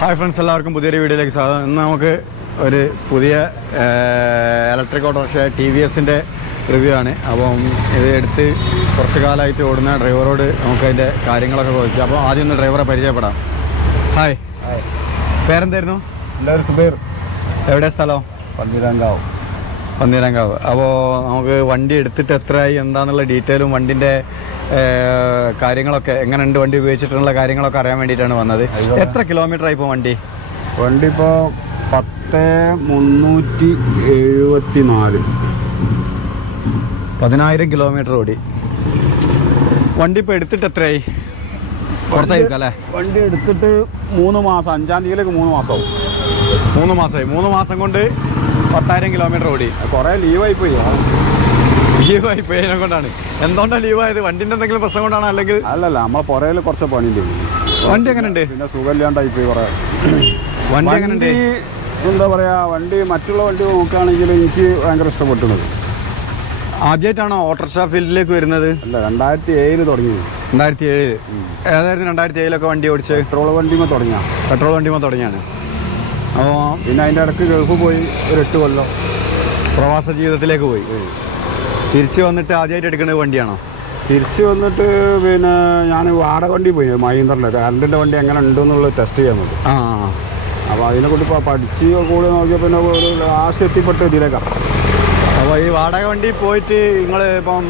Hi friends എല്ലാവർക്കും പുതിയൊരു വീഡിയോയിലേക്ക് സ്വാഗതം. ഇന്ന് നമുക്ക് ഒരു പുതിയ ഇലക്ട്രിക് ഓട്ടോറിക്ഷ ടി വി എസിന്റെ റിവ്യൂ ആണ്. അപ്പം ഇത് എടുത്ത് കുറച്ച് കാലമായിട്ട് ഓടുന്ന ഡ്രൈവറോട് നമുക്ക് അതിന്റെ കാര്യങ്ങളൊക്കെ ചോദിച്ചു അപ്പോൾ ആദ്യം ഒന്ന് ഡ്രൈവറെ പരിചയപ്പെടാം. ഹായ്. പേരെന്തായിരുന്നു? എല്ലാവരും സുബൈർ. എവിടെ സ്ഥലം? പന്നിരങ്കാവ്. പന്നീരങ്കാവ് അപ്പോൾ നമുക്ക് വണ്ടി എടുത്തിട്ട് എത്രയായി എന്താണെന്നുള്ള ഡീറ്റെയിലും വണ്ടിന്റെ കാര്യങ്ങളൊക്കെ എങ്ങനെയുണ്ട് വണ്ടി ഉപയോഗിച്ചിട്ടുള്ള കാര്യങ്ങളൊക്കെ അറിയാൻ വേണ്ടിയിട്ടാണ് വന്നത്. എത്ര കിലോമീറ്റർ ആയി ഇപ്പോൾ വണ്ടി? വണ്ടി ഇപ്പോൾ പത്ത് മുന്നൂറ്റി എഴുപത്തി നാല് പതിനായിരം കിലോമീറ്റർ ഓടി. വണ്ടി ഇപ്പോൾ എടുത്തിട്ട് എത്രയായി? പുറത്തായിരിക്കും അല്ലേ വണ്ടി എടുത്തിട്ട് മൂന്ന് മാസം അഞ്ചാം തീയതിയിലേക്ക് മൂന്ന് മാസമാവും മൂന്ന് മാസമായി. മൂന്ന് മാസം കൊണ്ട് പത്തായിരം കിലോമീറ്റർ ഓടി. കുറേ ലീവായി പോയി ലീവായി അതിനെ കൊണ്ടാണ്. എന്തുകൊണ്ടാണ് ലീവായത് വണ്ടിന്റെ എന്തെങ്കിലും പ്രശ്നം കൊണ്ടാണോ അല്ലെങ്കിൽ? അല്ലല്ല നമ്മളെ പുറയിൽ കുറച്ച് പണിയുണ്ട്. വണ്ടി എങ്ങനെ ഉണ്ട് പിന്നെ സുഖമില്ലാണ്ടായി പോയി കുറേ. വണ്ടി എങ്ങനെ എങ്ങനെയുണ്ട് എന്താ പറയാ വണ്ടി മറ്റുള്ള വണ്ടി നോക്കുകയാണെങ്കിൽ എനിക്ക് ഭയങ്കര ഇഷ്ടപ്പെട്ടുന്നത് ആദ്യമായിട്ടാണോ ഓട്ടോറിക്ഷ ഫീൽഡിലേക്ക് വരുന്നത്? അല്ല രണ്ടായിരത്തി ഏഴിൽ തുടങ്ങി. രണ്ടായിരത്തി ഏഴ് ഏതായിരുന്നു രണ്ടായിരത്തി ഏഴിലൊക്കെ വണ്ടി ഓടിച്ച് പെട്രോൾ വണ്ടിമേ തുടങ്ങിയ. പെട്രോൾ വണ്ടിമേ തുടങ്ങിയാണ്. അപ്പോൾ പിന്നെ അതിന്റെ ഇടയ്ക്ക് ഗൾഫ് പോയി ഒരു എട്ട് കൊല്ലം. പ്രവാസ ജീവിതത്തിലേക്ക് പോയി. തിരിച്ച് വന്നിട്ട് ആദ്യമായിട്ട് എടുക്കുന്നത് വണ്ടിയാണോ? തിരിച്ച് വന്നിട്ട് പിന്നെ ഞാൻ വാടക വണ്ടി പോയി മഹീന്ദ്രന്റെ കറണ്ടിന്റെ വണ്ടി എങ്ങനെ ഉണ്ടെന്നുള്ളത് ടെസ്റ്റ് ചെയ്യാൻ നോക്കി ആ അപ്പോൾ അതിനെ കൊണ്ട് ഇപ്പോൾ പഠിച്ച് കൂടെ നോക്കിയപ്പോൾ പിന്നെ ഒരു ലാസ്റ്റ് എത്തിപ്പെട്ട് ഇതിലേക്കാണ്. അപ്പോൾ ഈ വാടക വണ്ടി പോയിട്ട് നിങ്ങൾ ഇപ്പം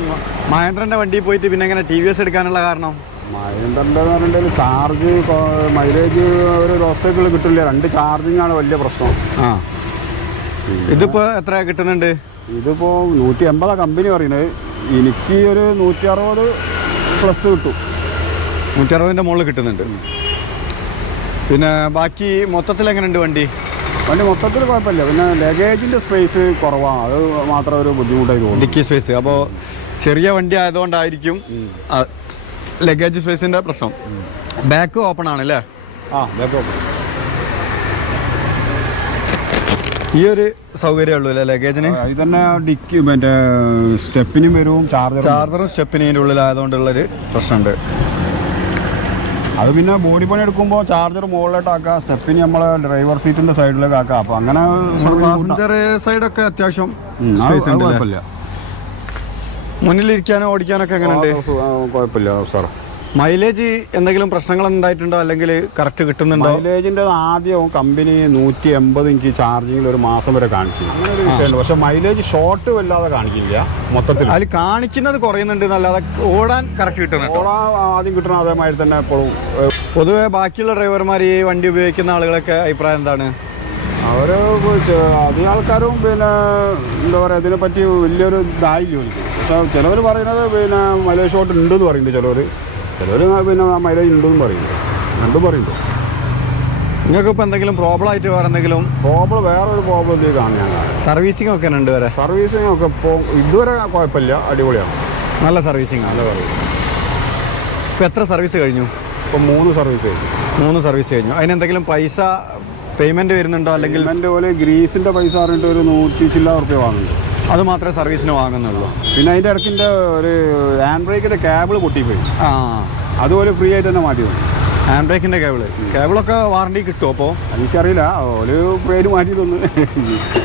മഹേന്ദ്രന്റെ വണ്ടി പോയിട്ട് പിന്നെ എങ്ങനെ ടി വി എസ് എടുക്കാനുള്ള കാരണം? മഹീന്ദ്രന്റെ എന്ന് പറഞ്ഞിട്ടുണ്ടെങ്കിൽ ചാർജ് മൈലേജ് ഒരു ദിവസത്തേക്കുള്ള കിട്ടില്ല. രണ്ട് ചാർജിങ് ആണ് വലിയ പ്രശ്നം. ആ. ഇതിപ്പോൾ എത്ര കിട്ടുന്നുണ്ട്? ഇതിപ്പോൾ നൂറ്റി എൺപതാണ് കമ്പനി പറയുന്നത്. എനിക്ക് ഒരു നൂറ്റി അറുപത് പ്ലസ് കിട്ടും. നൂറ്റി അറുപതിന്റെ മുകളിൽ കിട്ടുന്നുണ്ട്. പിന്നെ ബാക്കി മൊത്തത്തിൽ എങ്ങനെയുണ്ട് വണ്ടി? വണ്ടി മൊത്തത്തിൽ കുഴപ്പമില്ല. പിന്നെ ലഗേജിന്റെ സ്പേസ് കുറവാണ് അത് മാത്രം ഒരു ബുദ്ധിമുട്ടായി തോന്നുന്നു. ഡിക്കി സ്പേസ് അപ്പോൾ ചെറിയ വണ്ടി ആയതുകൊണ്ടായിരിക്കും ലഗേജ് സ്പേസിന്റെ പ്രശ്നം. ബാക്ക് ഓപ്പൺ ആണ് അല്ലേ ആ ബാക്ക് ഓപ്പൺ ഈ ഒരു സൗകര്യമേ ഉള്ളൂ അല്ലേ ലഗേജിന് ഇതന്നെ തന്നെ ഡിക്കി മറ്റേ സ്റ്റെപ്പിനും വരും ചാർജർ സ്റ്റെപ്പിനും സ്റ്റെപ്പിനീന്റെ ഉള്ളിലായതുകൊണ്ടുള്ളൊരു പ്രശ്നമുണ്ട്. അത് പിന്നെ ബോഡി പണി എടുക്കുമ്പോൾ ചാർജർ മുകളിലോട്ട് ആക്കാം സ്റ്റെപ്പിന് നമ്മളെ ഡ്രൈവർ സീറ്റിന്റെ സൈഡിലേക്ക് ആക്കാം അപ്പൊ അങ്ങനെ സൈഡൊക്കെ അത്യാവശ്യം അല്ലേ? മുന്നിലിരിക്കാനോ ഓടിക്കാനൊക്കെ എങ്ങനെയുണ്ട് കുഴപ്പമില്ല മൈലേജ് എന്തെങ്കിലും പ്രശ്നങ്ങൾ ഉണ്ടായിട്ടുണ്ടോ? അല്ലെങ്കിൽ കറക്റ്റ് കിട്ടുന്നുണ്ടോ? മൈലേജിന്റെ ആദ്യം കമ്പനി നൂറ്റി എൺപത് എനിക്ക് ചാർജിങ്ങിൽ ഒരു മാസം വരെ കാണിച്ചു. അങ്ങനെ ഒരു വിഷയമുണ്ട്. പക്ഷെ മൈലേജ് ഷോർട്ട് വല്ലാതെ കാണിക്കില്ല മൊത്തത്തിൽ. അതിൽ കാണിക്കുന്നത് കുറയുന്നുണ്ട് എന്നല്ലാതെ ഓടാൻ കറക്റ്റ് കിട്ടുന്നുണ്ട് ഓടാൻ ആദ്യം കിട്ടണ അതേമാതിരി തന്നെ ഇപ്പോഴും പൊതുവെ ബാക്കിയുള്ള ഡ്രൈവർമാർ ഈ വണ്ടി ഉപയോഗിക്കുന്ന ആളുകളൊക്കെ അഭിപ്രായം എന്താണ്? അവർ ചെ- അധികം ആൾക്കാരും പിന്നെ എന്താ പറയുക ഇതിനെപ്പറ്റി വലിയൊരു ഇതായില്ല പക്ഷെ ചിലവർ പറയുന്നത് പിന്നെ മൈലേജ് ഷോട്ട് ഉണ്ടെന്ന് പറയുന്നുണ്ട് ചിലവർ ചിലവർ പിന്നെ മൈലേജ് ഉണ്ടെന്ന് പറയുന്നുണ്ട്. രണ്ടും പറയുന്നുണ്ട്. നിങ്ങൾക്ക് ഇപ്പോൾ എന്തെങ്കിലും പ്രോബ്ലം ആയിട്ട് വേറെ എന്തെങ്കിലും? പ്രോബ്ലം വേറൊരു പ്രോബ്ലം എന്തെങ്കിലും കാണുകയാണ് സർവീസിംഗ് ഒക്കെ ഉണ്ട് വരെ സർവീസിംഗ് ഒക്കെ ഇപ്പോൾ ഇതുവരെ കുഴപ്പമില്ല. അടിപൊളിയാണ്. നല്ല സർവീസിംഗ് ആണ്. ഇപ്പോൾ എത്ര സർവീസ് കഴിഞ്ഞു? ഇപ്പോൾ മൂന്ന് സർവീസ് കഴിഞ്ഞു. മൂന്ന് സർവീസ് കഴിഞ്ഞു. അതിനെന്തെങ്കിലും പൈസ പേയ്മെന്റ് വരുന്നുണ്ടോ? അല്ലെങ്കിൽ പോലെ ഗ്രീസിന്റെ പൈസ പറഞ്ഞിട്ട് ഒരു നൂറ്റി ചില്ല റുപ്യ വാങ്ങുന്നുണ്ട് അത് മാത്രമേ സർവീസിന് വാങ്ങുന്നുള്ളൂ. പിന്നെ അതിന്റെ ഇടയ്ക്കിന്റെ ഒരു ഹാൻഡ് ബ്രേക്കിന്റെ കേബിൾ പൊട്ടിപ്പോയി. ആ. അതുപോലെ ഫ്രീ ആയിട്ട് തന്നെ മാറ്റി തന്നു ഹാൻഡ് ബ്രേക്കിന്റെ കേബിൾ കേബിളൊക്കെ വാറണ്ടി കിട്ടുമോ അപ്പോൾ എനിക്കറിയില്ല. ഒരു പേര് മാറ്റി തന്നു.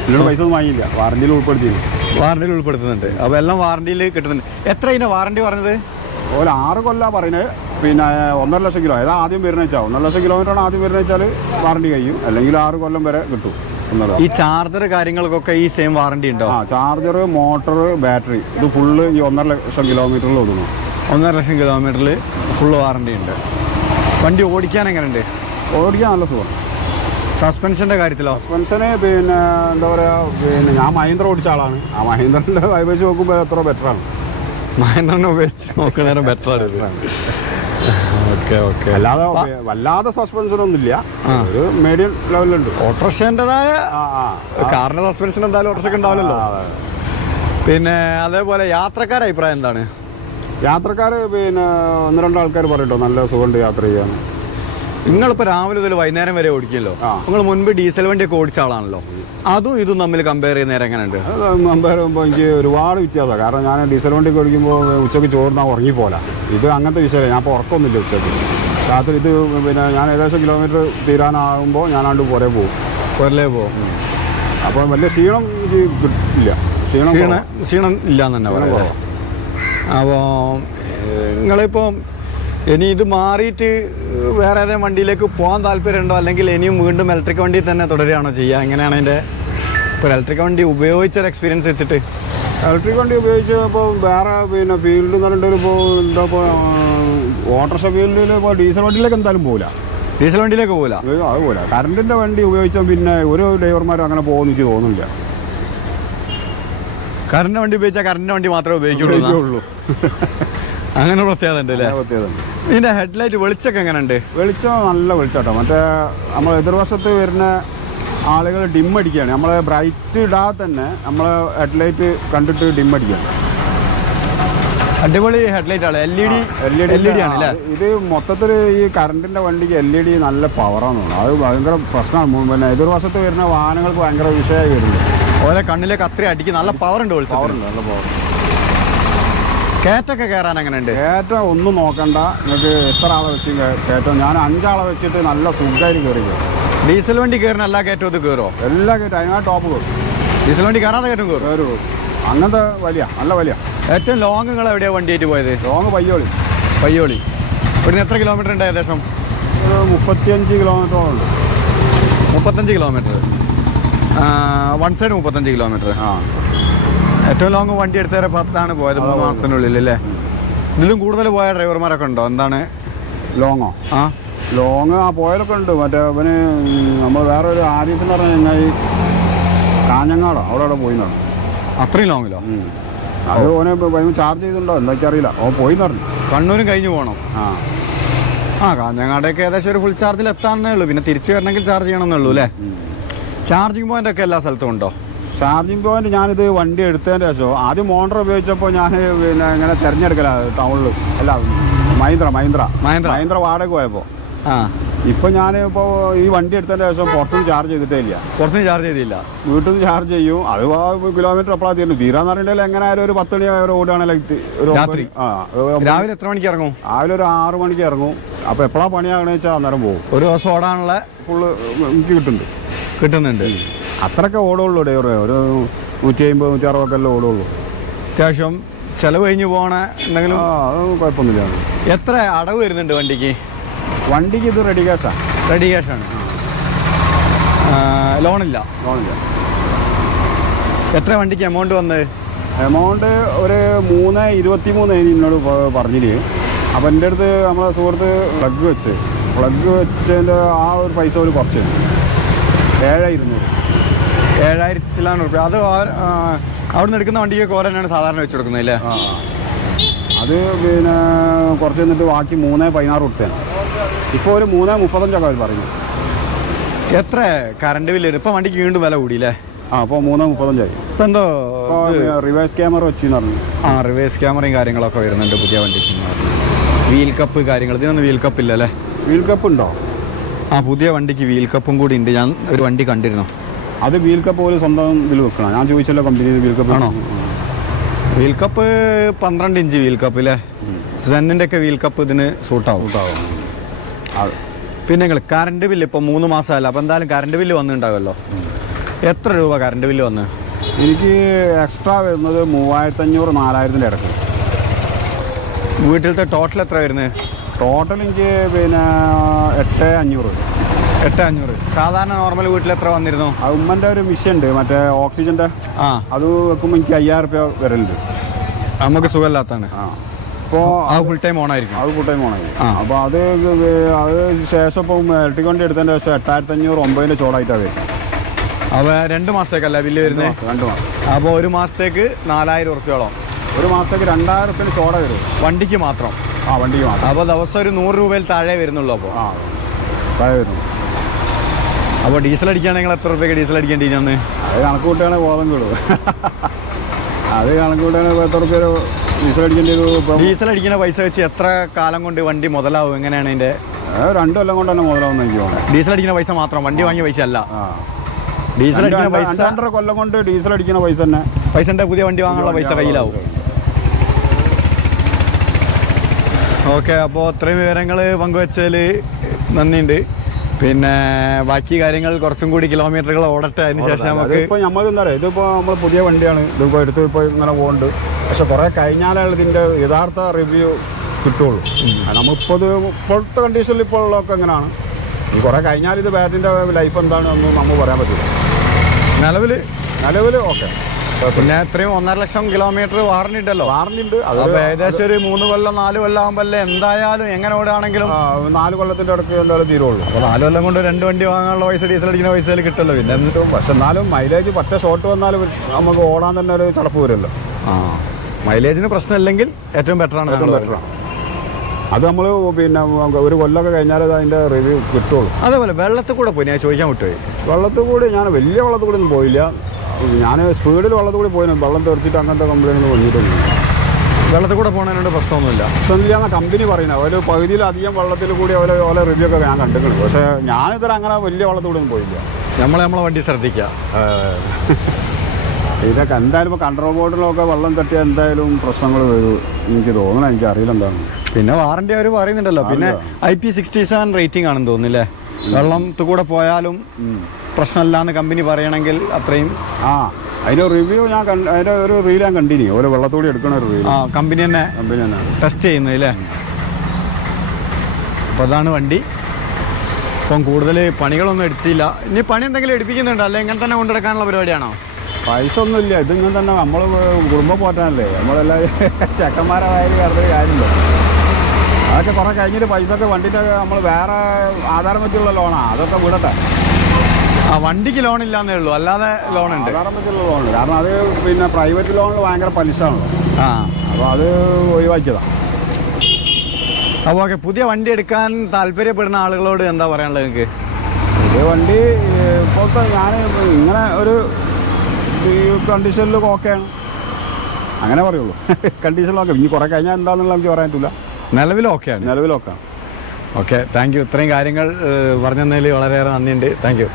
എന്നോട് പൈസ ഒന്നും വാങ്ങിയില്ല. വാറണ്ടിയിൽ ഉൾപ്പെടുത്തി വാറണ്ടിയിൽ ഉൾപ്പെടുത്തുന്നുണ്ട്. അപ്പോൾ എല്ലാം വാറണ്ടിയിൽ കിട്ടുന്നുണ്ട്. എത്ര ഇതിന്റെ വാറണ്ടി പറഞ്ഞത്? ഒരു ആറ് കൊല്ലാ പറയുന്നത് പിന്നെ ഒന്നര ലക്ഷം കിലോ. ഏതാ ആദ്യം വരുന്ന വെച്ചാൽ ഒന്നര ലക്ഷം കിലോമീറ്റർ ആണ് ആദ്യം വരുന്ന വെച്ചാൽ വാറണ്ടി കഴിയും. അല്ലെങ്കിൽ ആറ് കൊല്ലം വരെ കിട്ടും. ഈ ചാർജർ കാര്യങ്ങൾക്കൊക്കെ ഈ സെയിം വാറണ്ടി ഉണ്ടോ? ആ ചാർജർ മോട്ടർ ബാറ്ററി ഇത് ഫുള്ള് ഈ ഒന്നര ലക്ഷം കിലോമീറ്ററിൽ ഒതുങ്ങും ഒന്നര ലക്ഷം കിലോമീറ്ററിൽ ഫുള്ള് വാറണ്ടി ഉണ്ട്. വണ്ടി ഓടിക്കാൻ എങ്ങനെയുണ്ട്? ഓടിക്കാൻ നല്ല സുഖം. സസ്പെൻഷന്റെ കാര്യത്തിലോ? സസ്പെൻഷന് പിന്നെ എന്താ പറയുക പിന്നെ ഞാൻ മഹീന്ദ്ര ഓടിച്ച ആളാണ്. ആ മഹീന്ദ്രന്റെ വൈബേജ് നോക്കുമ്പോൾ എത്ര ബെറ്ററാണ് മഹേന്ദ്രനെ ഉപയോഗിച്ച് നോക്കുന്നേരം ഓക്കെ അല്ലാതെ വല്ലാതെ സസ്പെൻഷൻ ഒന്നുമില്ല ഒരു മീഡിയം ലെവലുണ്ട് ഓട്ടോറിക്ഷന്റെതായ കാറിന്റെ സസ്പെൻഷൻ എന്തായാലും ഓട്ടോറിക്ഷ ഉണ്ടാവില്ലല്ലോ. പിന്നെ അതേപോലെ യാത്രക്കാരുടെ അഭിപ്രായം എന്താണ്? യാത്രക്കാർ പിന്നെ ഒന്ന് രണ്ട് ആൾക്കാർ പറയട്ടോ നല്ല സുഖമുണ്ട് യാത്ര ചെയ്യാൻ. നിങ്ങളിപ്പോൾ രാവിലെ മുതൽ വൈകുന്നേരം വരെ ഓടിക്കുമല്ലോ. നിങ്ങൾ മുൻപ് ഡീസൽ വണ്ടിയൊക്കെ ഓടിച്ച ആളാണല്ലോ. അതും ഇതും തമ്മിൽ കമ്പയർ ചെയ്യുന്ന നേരം എങ്ങനെയുണ്ട്? അത് കമ്പയർ ചെയ്യുമ്പോൾ എനിക്ക് ഒരുപാട് വ്യത്യാസമാണ്. കാരണം ഞാൻ ഡീസൽ വണ്ടി ഓടിക്കുമ്പോൾ ഉച്ചയ്ക്ക് ചോറിനാ ഉറങ്ങിപ്പോല ഇത് അങ്ങനത്തെ വിഷയമല്ല. ഞാൻ ഇപ്പോൾ ഉറക്കമൊന്നുമില്ല ഉച്ചയ്ക്ക് രാത്രി ഇത് പിന്നെ ഞാൻ ഏകദേശം കിലോമീറ്റർ തീരാനാകുമ്പോൾ ഞാനാണ്ട് പുറേ പോകും. പുരലേ പോകും. അപ്പോൾ വലിയ ക്ഷീണം ഇല്ല. ക്ഷീണം ക്ഷീണം ഇല്ല ക്ഷീണം ഇല്ലാന്ന് തന്നെ പറയാം അപ്പോൾ നിങ്ങളിപ്പോൾ ഇനി ഇത് മാറിയിട്ട് വേറെ ഏതെങ്കിലും വണ്ടിയിലേക്ക് പോകാൻ താല്പര്യമുണ്ടോ? അല്ലെങ്കിൽ ഇനിയും വീണ്ടും ഇലക്ട്രിക് വണ്ടിയിൽ തന്നെ തുടരുകയാണോ ചെയ്യുക? എങ്ങനെയാണ് അതിന്റെ ഇപ്പോൾ ഇലക്ട്രിക് വണ്ടി ഉപയോഗിച്ചൊരു എക്സ്പീരിയൻസ് വെച്ചിട്ട്. ഇലക്ട്രിക് വണ്ടി ഉപയോഗിച്ച് ഇപ്പോൾ വേറെ പിന്നെ ഫീൽഡ് എന്ന് പറഞ്ഞിട്ട് ഇപ്പോൾ എന്താ ഇപ്പോൾ ഓട്ടോറിക്ഷ ഫീൽഡിൽ ഇപ്പോൾ ഡീസൽ വണ്ടിയിലേക്ക് എന്തായാലും പോകില്ല ഡീസൽ വണ്ടിയിലേക്ക് പോകില്ല അത് പോല പോകില്ല കറണ്ടിന്റെ വണ്ടി ഉപയോഗിച്ചാൽ പിന്നെ ഒരു ഡ്രൈവർമാരും അങ്ങനെ പോകുമെന്ന് എനിക്ക് തോന്നുന്നില്ല. കറണ്ട് വണ്ടി ഉപയോഗിച്ചാൽ കറണ്ട് വണ്ടി മാത്രമേ ഉപയോഗിക്കുള്ളൂ അങ്ങനെ പ്രത്യേകത ഉണ്ട് അല്ലേ പ്രത്യേകത ഇതിന്റെ ഹെഡ്ലൈറ്റ് വെളിച്ചൊക്കെ എങ്ങനെയുണ്ട്? വെളിച്ചം നല്ല വെളിച്ചാട്ടോ മറ്റേ നമ്മൾ എതിർവശത്ത് വരുന്ന ആളുകൾ ഡിം അടിക്കുകയാണ്. നമ്മൾ ബ്രൈറ്റ് ഇടാതെ തന്നെ നമ്മൾ ഹെഡ്ലൈറ്റ് കണ്ടിട്ട് ഡിം അടിക്കുകയാണ് അടിപൊളി ഹെഡ്ലൈറ്റ് ആണ്. L E D L L E D ആണ് ഇത് മൊത്തത്തിൽ ഈ കറണ്ടിന്റെ വണ്ടിക്ക് എൽ ഇ ഡി നല്ല പവറാന്ന് തോന്നുന്നു. അത് ഭയങ്കര പ്രശ്നമാണ്. പിന്നെ എതിർ വശത്ത് വരുന്ന വാഹനങ്ങൾക്ക് ഭയങ്കര വിഷയമായി വരുന്നത് ഓരോ കണ്ണിലേക്ക് അത്രയും അടിക്ക് നല്ല പവർ ഉണ്ട് പവർ പവറുണ്ട് നല്ല പവർ കയറ്റൊക്കെ കയറാൻ അങ്ങനെ ഉണ്ട് കയറ്റം ഒന്നും നോക്കണ്ട. നിങ്ങൾക്ക് എത്ര ആളെ വെച്ച് കയറ്റം? ഞാൻ അഞ്ചാളെ വെച്ചിട്ട് നല്ല സുഖമായിട്ട് കയറി കയറും. ഡീസൽ വണ്ടി കയറുന്ന എല്ലാ കയറ്റവും ഇത് കയറോ എല്ലാ കയറ്റം അതിനാ ടോപ്പ് കയറും. ഡീസൽ വണ്ടി കയറാതെ കയറ്റം കയറും കയറും. അങ്ങനത്തെ വലിയ നല്ല വലിയ. ഏറ്റവും ലോങ് നിങ്ങൾ എവിടെയാ വണ്ടിയായിട്ട് പോയത്? ലോങ് പയ്യോളി. പയ്യോളി. ഇവിടുന്ന് എത്ര കിലോമീറ്റർ ഉണ്ട് ഏകദേശം? ഒരു മുപ്പത്തിയഞ്ച് കിലോമീറ്ററോളം ഉണ്ട്. മുപ്പത്തഞ്ച് കിലോമീറ്റർ വൺ സൈഡ് മുപ്പത്തഞ്ച് കിലോമീറ്റർ ആ. ഏറ്റവും ലോങ് വണ്ടി എടുത്തേരെ പത്താണ് പോയത് മൂന്ന് മാസത്തിനുള്ളിൽ അല്ലേ ഇതിലും കൂടുതൽ പോയ ഡ്രൈവർമാരൊക്കെ ഉണ്ടോ? എന്താണ്? ലോങ്ങോ ആ. ലോങ് ആ പോയാലൊക്കെ ഉണ്ട്. മറ്റേ അവന് നമ്മൾ വേറെ ഒരു ആദ്യത്തിന് പറഞ്ഞ ചങ്ങായി കാഞ്ഞങ്ങാടോ? അവിടെ അവിടെ പോയി നടന്നു അത്രയും ലോങ്ങിലോ? അത് ഓനെ ചാർജ് ചെയ്തിട്ടുണ്ടോ? എന്താ അറിയില്ല. ഓ പോയി നടന്നു കണ്ണൂരും കഴിഞ്ഞു പോകണം ആ. ആ കാഞ്ഞങ്ങാടേക്ക് ഏകദേശം ഒരു ഫുൾ ചാർജിൽ എത്താന്നേ ഉള്ളൂ. പിന്നെ തിരിച്ചു വരണമെങ്കിൽ ചാർജ് ചെയ്യണമെന്നുള്ളൂ അല്ലേ? ചാർജിങ് പോയിന്റ് ഒക്കെ എല്ലാ സ്ഥലത്തും ഉണ്ടോ? ചാർജിങ് പോയിന്റ് ഞാനിത് വണ്ടി എടുത്തതിന്റെ ശേഷം ആദ്യം മോട്ടർ ഉപയോഗിച്ചപ്പോൾ ഞാൻ പിന്നെ ഇങ്ങനെ തിരഞ്ഞെടുക്കലാണ് ടൗണിൽ അല്ല മഹീന്ദ്ര മഹീന്ദ്ര. മഹീന്ദ്ര. മഹീന്ദ്ര വാടക പോയപ്പോൾ ഇപ്പം ഞാൻ ഇപ്പോ ഈ വണ്ടി എടുത്തതിന്റെ ശേഷം പുറത്തുനിന്ന് ചാർജ് ചെയ്തിട്ടേ ഇല്ല. ചാർജ് ചെയ്തില്ല. വീട്ടിൽ നിന്ന് ചാർജ് ചെയ്യും. അത് കിലോമീറ്റർ അപ്പളാ തീരുന്നു തീരാന്ന് പറഞ്ഞിട്ടുണ്ടെങ്കിൽ എങ്ങനെ ആയാലും ഒരു പത്ത് മണി ഓടുകയാണെങ്കിൽ രാത്രി? ആ രാവിലെ എത്ര മണിക്ക് ഇറങ്ങും? രാവിലെ ഒരു ആറ് മണിക്ക് ഇറങ്ങും. അപ്പൊ എപ്പോഴാ പണിയാകണെന്ന് വെച്ചാൽ അന്നേരം പോകും ഒരു ദിവസം ഓടാനുള്ള ഫുള്ള് എനിക്ക് കിട്ടുന്നുണ്ട്. കിട്ടുന്നുണ്ട്. അത്രയൊക്കെ ഓടുള്ളൂ ഡ്രൈവർ ഒരു നൂറ്റി അമ്പത് നൂറ്റി അറുപതൊക്കെ അല്ലേ ഓടുള്ളൂ. അത്യാവശ്യം ചെലവ് കഴിഞ്ഞ് പോകണ എന്തെങ്കിലും കുഴപ്പമൊന്നുമില്ല. എത്ര അടവ് വരുന്നുണ്ട് വണ്ടിക്ക്? വണ്ടിക്ക് ഇത് റെഡി ക്യാഷാണ് റെഡി ക്യാഷാണ് ലോണില്ല. ലോണില്ല. എത്ര വണ്ടിക്ക് എമൗണ്ട് വന്നത് എമൗണ്ട് ഒരു മൂന്ന് ഇരുപത്തി മൂന്ന് എന്നോട് പറഞ്ഞില്ലേ അപ്പം എന്റെ അടുത്ത് നമ്മളെ സുഹൃത്ത് പ്ലഗ് വെച്ച് പ്ലഗ് വെച്ചതിന്റെ ആ ഒരു പൈസ ഒരു കുറച്ച്. ഏഴായിരുന്നൂറ്. ഏഴായിരത്തി ചില്ലാൻ റുപ്യ അത് അവിടെ നിന്ന് എടുക്കുന്ന വണ്ടിക്ക് കോര തന്നെയാണ് സാധാരണ വെച്ച് കൊടുക്കുന്നത് അല്ലേ. അത് പിന്നെ കുറച്ച് നിന്നിട്ട് ബാക്കി മൂന്ന് പതിനാറ് കൊടുത്തേന് ഇപ്പോൾ ഒരു മൂന്ന് മുപ്പത്തഞ്ചൊക്കെ അവർ പറയുന്നു. എത്ര കറണ്ട് ബില്ല് വരും? ഇപ്പോൾ വണ്ടിക്ക് വീണ്ടും വില കൂടിയില്ലേ? ആ അപ്പോൾ മൂന്ന് മുപ്പത്തഞ്ചായി. ഇപ്പം എന്തോ റിവേഴ്സ് ക്യാമറ വെച്ചെന്ന് പറഞ്ഞു. ആ റിവേഴ്സ് ക്യാമറയും കാര്യങ്ങളൊക്കെ വരുന്നുണ്ട് പുതിയ വണ്ടിക്ക്. വീൽ കപ്പ് കാര്യങ്ങൾ. ഇതിനൊന്നും വീൽ കപ്പ് ഇല്ല അല്ലേ വീൽ കപ്പ് ഉണ്ടോ? ആ പുതിയ വണ്ടിക്ക് വീൽ കപ്പും കൂടി ഉണ്ട്. ഞാൻ ഒരു വണ്ടി കണ്ടിരുന്നു. അത് വീൽ കപ്പ് ഒരു സ്വന്തം ഇതിൽ വെക്കണം? ഞാൻ ചോദിച്ചല്ലോ കമ്പനി വീൽ കപ്പ് ആണോ? വീൽ കപ്പ് പന്ത്രണ്ട് ഇഞ്ച് വീൽ കപ്പ് അല്ലേ സെന്നിന്റെ ഒക്കെ വീൽ കപ്പ് ഇതിന് സൂട്ടാവും കൂട്ടാവും അത് പിന്നെ നിങ്ങൾ കറണ്ട് ബില്ല് ഇപ്പോൾ മൂന്ന് മാസമല്ല അപ്പോൾ എന്തായാലും കറണ്ട് ബില്ല് വന്നിട്ടുണ്ടാവുമല്ലോ എത്ര രൂപ കറണ്ട് ബില്ല് വന്ന്? എനിക്ക് എക്സ്ട്രാ വരുന്നത് മൂവായിരത്തി അഞ്ഞൂറ് നാലായിരത്തിന്റെ ഇടയ്ക്ക്. വീട്ടിലത്തെ ടോട്ടൽ എത്ര വരുന്നത് ടോട്ടൽ എനിക്ക് പിന്നെ എട്ട് അഞ്ഞൂറ്. എട്ട് അഞ്ഞൂറ്. സാധാരണ നോർമൽ വീട്ടിൽ എത്ര വന്നിരുന്നു? അത് ഉമ്മന്റെ ഒരു മിഷ്യൻ ഉണ്ട് മറ്റേ ഓക്സിജന്റെ ആ. അത് വെക്കുമ്പോൾ എനിക്ക് അയ്യായിരം റുപ്യ വരലുണ്ട്. നമുക്ക് സുഖമില്ലാത്തതാണ്. ആ. അപ്പോൾ അത് ഫുൾ ടൈം ഓൺ ആയിരിക്കും. അത് ടൈം ഓൺ ആയിരിക്കും. അപ്പോൾ അത് അത് ശേഷം ഇപ്പം ഇലക്ട്രിക് വണ്ടി എടുത്തതിന്റെ ശേഷം എട്ടായിരത്തി അഞ്ഞൂറ് ഒമ്പതിന്റെ ചോടായിട്ടാണ് വരും അവ രണ്ട് മാസത്തേക്കല്ല ബില്ല് വരുന്നത് രണ്ട് മാസം. അപ്പോൾ ഒരു മാസത്തേക്ക് നാലായിരം ഉറുപ്പ്യോളം. ഒരു മാസത്തേക്ക് രണ്ടായിരം റുപ്യന് ചോട വരും. വണ്ടിക്ക് മാത്രം. ആ വണ്ടിക്ക് മാത്രം. അപ്പോൾ ദിവസം ഒരു നൂറ് രൂപയിൽ താഴെ വരുന്നുള്ളൂ അപ്പോൾ ആ താഴെ വരുന്നു. അപ്പോൾ ഡീസൽ അടിക്കുകയാണെങ്കിൽ എത്ര റുപ്യക്ക് ഡീസൽ അടിക്കേണ്ടി ഒന്ന് അത് കണക്ക് കൂട്ടുകയാണെങ്കിൽ ബോധം കൂടും അത് കണക്ക് കൂട്ടുകയാണെങ്കിൽ എത്ര റുപ്യ ഡീസൽ അടിക്കുന്ന പൈസ വെച്ച് എത്ര കാലം കൊണ്ട് വണ്ടി മുതലാവും? എങ്ങനെയാണ് അതിന്റെ രണ്ടു കൊല്ലം കൊണ്ട് തന്നെ മുതലാവും എനിക്ക് ഡീസൽ അടിക്കുന്ന പൈസ മാത്രം വണ്ടി വാങ്ങിയ പൈസ അല്ല. ഡീസൽ അടിക്കുന്ന പൈസ രണ്ട് രണ്ടര കൊല്ലം കൊണ്ട് ഡീസൽ അടിക്കുന്ന പൈസ തന്നെ. പൈസന്റെ പുതിയ വണ്ടി വാങ്ങാനുള്ള പൈസ കയ്യിലാവും. ഓക്കെ അപ്പോൾ അത്രയും വിവരങ്ങൾ പങ്കുവച്ചതിൽ നന്ദിയുണ്ട്. പിന്നെ ബാക്കി കാര്യങ്ങൾ കുറച്ചും കൂടി കിലോമീറ്ററുകൾ ഓടട്ടെ അതിന് ശേഷം നമുക്ക് ഇപ്പോൾ നമ്മൾ എന്താ പറയുക ഇതിപ്പോൾ നമ്മൾ പുതിയ വണ്ടിയാണ് ഇതിപ്പോൾ എടുത്ത് ഇപ്പോൾ ഇങ്ങനെ പോകുന്നുണ്ട് പക്ഷെ കുറേ കഴിഞ്ഞാലേ ഇതിന്റെ യഥാർത്ഥ റിവ്യൂ കിട്ടുള്ളൂ. നമ്മളിപ്പോൾ ഇത് ഇപ്പോഴത്തെ കണ്ടീഷനിൽ ഇപ്പോൾ ഉള്ളതൊക്കെ എങ്ങനെയാണ് ഈ കുറേ കഴിഞ്ഞാൽ ഇത് ബാറ്റിന്റെ ലൈഫ് എന്താണെന്നൊന്നും നമുക്ക് പറയാൻ പറ്റില്ല. നിലവിൽ നിലവിൽ ഓക്കെ പിന്നെ ഇത്രയും ഒന്നര ലക്ഷം കിലോമീറ്റർ വാറണ്ടി ഉണ്ടല്ലോ. വാറണ്ടി ഉണ്ട്. അത് അപ്പൊ ഏകദേശം ഒരു മൂന്ന് കൊല്ലം നാല് കൊല്ലം ആകുമ്പല്ലേ എന്തായാലും എങ്ങനെ ഓടുകയാണെങ്കിലും നാല് കൊല്ലത്തിന്റെ അടുത്ത് എന്തായാലും തീരുള്ളൂ. അപ്പൊ നാല് കൊല്ലം കൊണ്ട് രണ്ട് വണ്ടി വാങ്ങാനുള്ള പൈസ ഡീസൽ അടിക്കുന്ന പൈസയിൽ കിട്ടല്ലോ പിന്നെ. എന്നിട്ടും പക്ഷെ എന്നാലും മൈലേജ് പറ്റ ഷോട്ട് വന്നാലും നമുക്ക് ഓടാൻ തന്നെ ഒരു ചടപ്പ് വരുമല്ലോ. ആ. മൈലേജിന് പ്രശ്നമില്ലെങ്കിൽ ഏറ്റവും ബെറ്റർ ആണ് ഏറ്റവും ബെറ്റർ ആണ്. അത് നമ്മൾ പിന്നെ ഒരു കൊല്ലമൊക്കെ കഴിഞ്ഞാൽ അതിന്റെ റിവ്യൂ കിട്ടുള്ളൂ. അതേപോലെ വെള്ളത്തിൽ കൂടെ പോയി ഞാൻ ചോദിക്കാൻ വിട്ടുപോയി. വെള്ളത്തിൽ കൂടി ഞാൻ വലിയ വെള്ളത്തിൽ കൂടി ഒന്നും പോയില്ല. ഞാൻ സ്പീഡിൽ വെള്ളത്തിൽ കൂടി പോയിരുന്നു വെള്ളം തെറിച്ചിട്ട് അങ്ങനത്തെ കംപ്ലൈന്റ് വന്നിട്ടുണ്ട് വന്നിട്ടൊന്നും വെള്ളത്തിൽ കൂടെ പോകുന്നതിനോട് പ്രശ്നമൊന്നുമില്ല. പ്രശ്നമില്ലാന്ന കമ്പനി പറയുന്നത് ഒരു പകുതിയിലധികം വെള്ളത്തിൽ കൂടി അവരെ ഓരോ റിവ്യൂ ഒക്കെ ഞാൻ കണ്ടിട്ടുണ്ട്. പക്ഷേ ഞാനിതുവരെ അങ്ങനെ വലിയ വെള്ളത്തിൽ കൂടെ ഒന്നും പോയില്ല നമ്മൾ നമ്മളെ വണ്ടി ശ്രദ്ധിക്കുക ഇതൊക്കെ എന്തായാലും ഇപ്പോൾ കൺട്രോൾ ബോർഡിലൊക്കെ വെള്ളം തട്ടിയാൽ എന്തായാലും പ്രശ്നങ്ങൾ വരും. എനിക്ക് തോന്നണം എനിക്ക് അറിയില്ല എന്താണ്. പിന്നെ വാറണ്ടി അവർ പറയുന്നുണ്ടല്ലോ. പിന്നെ I P sixty seven rating ആണെന്ന് തോന്നുന്നില്ലേ വെള്ളത്തിൽ കൂടെ പോയാലും പ്രശ്നമില്ലാന്ന് കമ്പനി പറയണമെങ്കിൽ അത്രയും ആ അതിന് റിവ്യൂ ഞാൻ അതിന്റെ ഒരു റീൽ ഞാൻ കണ്ടിനി. ഓരോ വെള്ളത്തോടി എടുക്കണ ഒരു റീൽ ആ കമ്പനി തന്നെ കമ്പനി തന്നെ. ടെസ്റ്റ് ചെയ്യുന്നത് അല്ലേ? അപ്പോൾ അതാണ് വണ്ടി. ഇപ്പം കൂടുതൽ പണികളൊന്നും എടുത്തില്ല. ഇനി പണി എന്തെങ്കിലും എടുപ്പിക്കുന്നുണ്ടോ? അല്ലെ ഇങ്ങനെ തന്നെ കൊണ്ടെടുക്കാനുള്ള പരിപാടിയാണോ? പൈസ ഒന്നുമില്ല. ഇതിങ്ങനെ തന്നെ നമ്മൾ കുടുംബം പോറ്റാനല്ലേ. നമ്മളെല്ലാം ചെക്കന്മാരായാലും കറുതൊരു കാര്യമില്ല അതൊക്കെ കുറേ കഴിഞ്ഞിട്ട് പൈസ ഒക്കെ വണ്ടിയിട്ടൊക്കെ നമ്മൾ വേറെ ആധാരം വെച്ചുള്ള ലോണാണ് അതൊക്കെ വിടട്ടെ. വണ്ടിക്ക് ലോൺ ഇല്ലാന്നേ ഉള്ളൂ. അല്ലാതെ ലോൺ ഉണ്ട്. ലോൺ കാരണം അത് പിന്നെ പ്രൈവറ്റ് ലോണിൽ ഭയങ്കര പലിശ ആണല്ലോ ആ. അപ്പോൾ അത് ഒഴിവാക്കിയതാണ് അപ്പോൾ ഓക്കെ പുതിയ വണ്ടി എടുക്കാൻ താല്പര്യപ്പെടുന്ന ആളുകളോട് എന്താ പറയാനുള്ളത് നിങ്ങൾക്ക് പുതിയ വണ്ടി ഇപ്പോഴത്തെ ഞാൻ ഇങ്ങനെ ഒരു കണ്ടീഷനിലും ഓക്കെയാണ് അങ്ങനെ പറയുള്ളൂ. കണ്ടീഷനിലൊക്കെ ഇനി കുറേ കഴിഞ്ഞാൽ എന്താണെന്നുള്ള എനിക്ക് പറയാൻ പറ്റില്ല നിലവിൽ ഓക്കെയാണ് നിലവിലൊക്കെ ഓക്കെ താങ്ക് യു ഇത്രയും കാര്യങ്ങൾ പറഞ്ഞു തന്നതിൽ വളരെയേറെ നന്ദിയുണ്ട്. Thank you